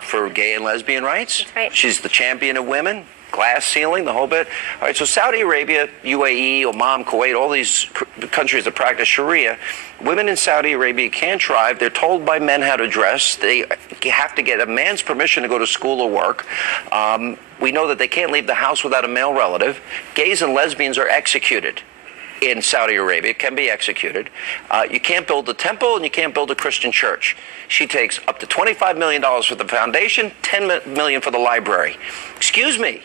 for gay and lesbian rights. That's right. She's the champion of women. Glass ceiling, the whole bit. All right, so Saudi Arabia, UAE, Oman, Kuwait, all these countries that practice Sharia, women in Saudi Arabia can't drive. They're told by men how to dress. They have to get a man's permission to go to school or work. We know that they can't leave the house without a male relative. Gays and lesbians are executed in Saudi Arabia, can be executed. You can't build a temple and you can't build a Christian church. She takes up to $25 million for the foundation, $10 million for the library. Excuse me.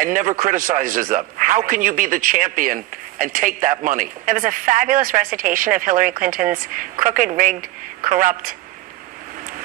And never criticizes them. How can you be the champion and take that money? It was a fabulous recitation of Hillary Clinton's crooked, rigged, corrupt,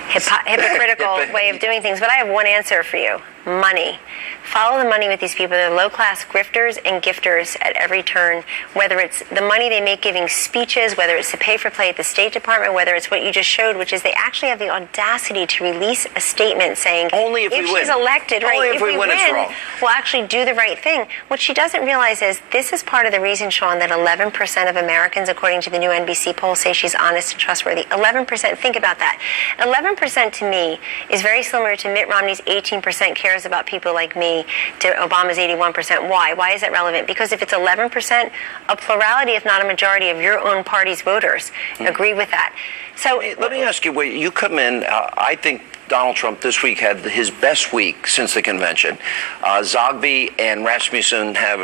hypocritical way of doing things. But I have one answer for you. Money. Follow the money with these people. They're low-class grifters and gifters at every turn, whether it's the money they make giving speeches, whether it's the pay-for-play at the State Department, whether it's what you just showed, which is they actually have the audacity to release a statement saying, only if she's elected, only right, if we win, it's wrong. We'll actually do the right thing. What she doesn't realize is this is part of the reason, Sean, that 11% of Americans, according to the new NBC poll, say she's honest and trustworthy. 11%, think about that. 11% to me is very similar to Mitt Romney's 18% cares about people like me, to Obama's 81%. Why? Why is that relevant? Because if it's 11%, a plurality, if not a majority, of your own party's voters agree with that. So let me ask you, you come in, I think Donald Trump this week had his best week since the convention. Zogby and Rasmussen have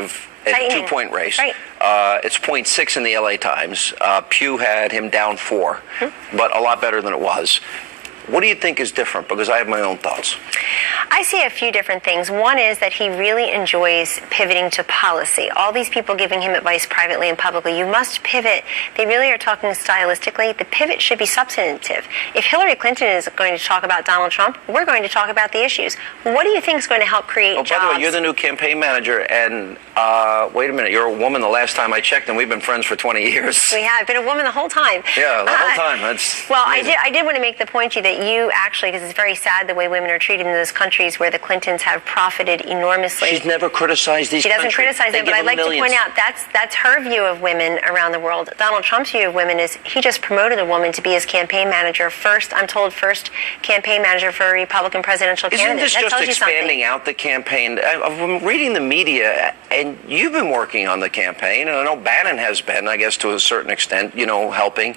a 2-point race. Right. It's 0.6 in the LA Times. Pew had him down 4, but a lot better than it was. What do you think is different? Because I have my own thoughts. I see a few different things. One is that he really enjoys pivoting to policy. All these people giving him advice privately and publicly, you must pivot. They really are talking stylistically. The pivot should be substantive. If Hillary Clinton is going to talk about Donald Trump, we're going to talk about the issues. What do you think is going to help create jobs? By the way, you're the new campaign manager, and wait a minute, you're a woman the last time I checked, and we've been friends for 20 years. We have been a woman the whole time. Yeah, the whole time. That's well, amazing. I did want to make the point to you that you actually, because it's very sad the way women are treated in those countries where the Clintons have profited enormously. She's never criticized these countries. She doesn't criticize them, but I'd like to point out that's her view of women around the world. Donald Trump's view of women is he just promoted a woman to be his campaign manager. First campaign manager for a Republican presidential candidate. Isn't this just expanding out the campaign? I'm reading the media, and you've been working on the campaign, and I know Bannon has been, I guess, to a certain extent, helping.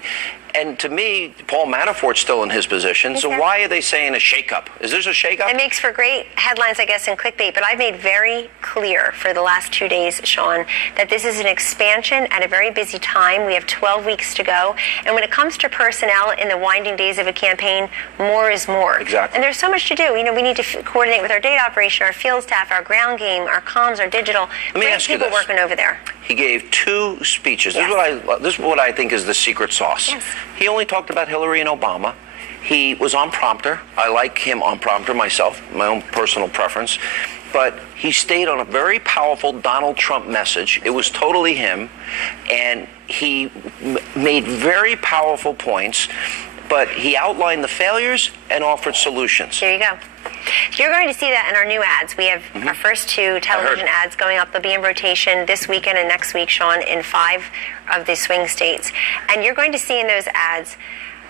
And to me, Paul Manafort's still in his position, so why are they saying a shakeup? Is this a shakeup? It makes for great headlines, I guess, and clickbait, but I've made very clear for the last 2 days, Sean, that this is an expansion at a very busy time. We have 12 weeks to go, and when it comes to personnel in the winding days of a campaign, more is more. Exactly. And there's so much to do. We need to coordinate with our data operation, our field staff, our ground game, our comms, our digital. Let me ask you this. Great people working over there. He gave 2 speeches. Yes. This is what I think is the secret sauce. Yes. He only talked about Hillary and Obama. He was on prompter. I like him on prompter myself, my own personal preference. But he stayed on a very powerful Donald Trump message. It was totally him. And he made very powerful points. But he outlined the failures and offered solutions. There you go. You're going to see that in our new ads. We have our first 2 television ads going up. They'll be in rotation this weekend and next week, Sean, in 5 of the swing states. And you're going to see in those ads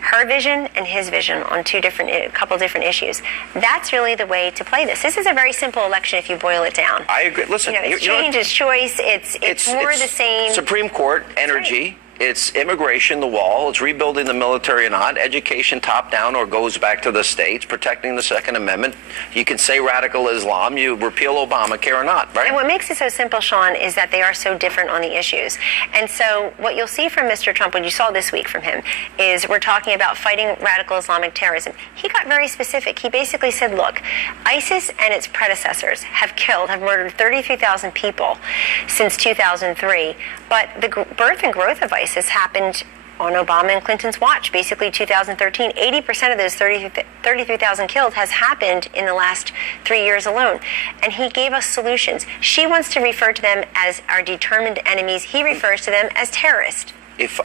her vision and his vision on a couple different issues. That's really the way to play this. This is a very simple election if you boil it down. I agree. Listen, it's change, it's choice, it's more the same. Supreme Court, energy. Right. It's immigration, the wall. It's rebuilding the military or not. Education top down or goes back to the states. Protecting the Second Amendment. You can say radical Islam. You repeal Obamacare or not, right? And what makes it so simple, Sean, is that they are so different on the issues. And so what you'll see from Mr. Trump, what you saw this week from him, is we're talking about fighting radical Islamic terrorism. He got very specific. He basically said, look, ISIS and its predecessors have murdered 33,000 people since 2003. But the birth and growth of ISIS happened on Obama and Clinton's watch, basically 2013. 80% of those 33,000 killed has happened in the last 3 years alone. And he gave us solutions. She wants to refer to them as our determined enemies. He refers to them as terrorists. If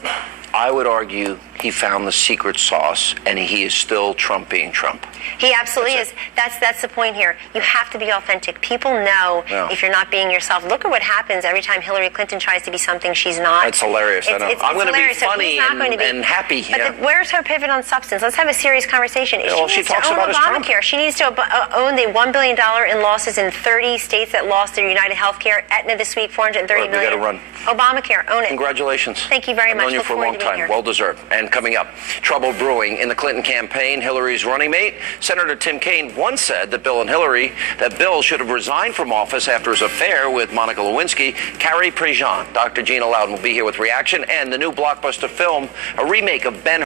I would argue he found the secret sauce, and he is still Trump being Trump. He absolutely is. That's the point here. You have to be authentic. People know if you're not being yourself. Look at what happens every time Hillary Clinton tries to be something she's not. It's hilarious. I know. I'm going to be funny and happy. But where's her pivot on substance? Let's have a serious conversation. She talks about his Trump. Obamacare. She needs to own the $1 billion in losses in 30 states that lost their United Healthcare. Aetna this week, $430 million. We got to run. Obamacare, own it. Congratulations. Thank you very much. I've known you for a long time. Well deserved. And coming up, trouble brewing in the Clinton campaign. Hillary's running mate, Senator Tim Kaine, once said that Bill should have resigned from office after his affair with Monica Lewinsky. Carrie Prejean. Dr. Gina Loudon will be here with reaction and the new blockbuster film, a remake of Ben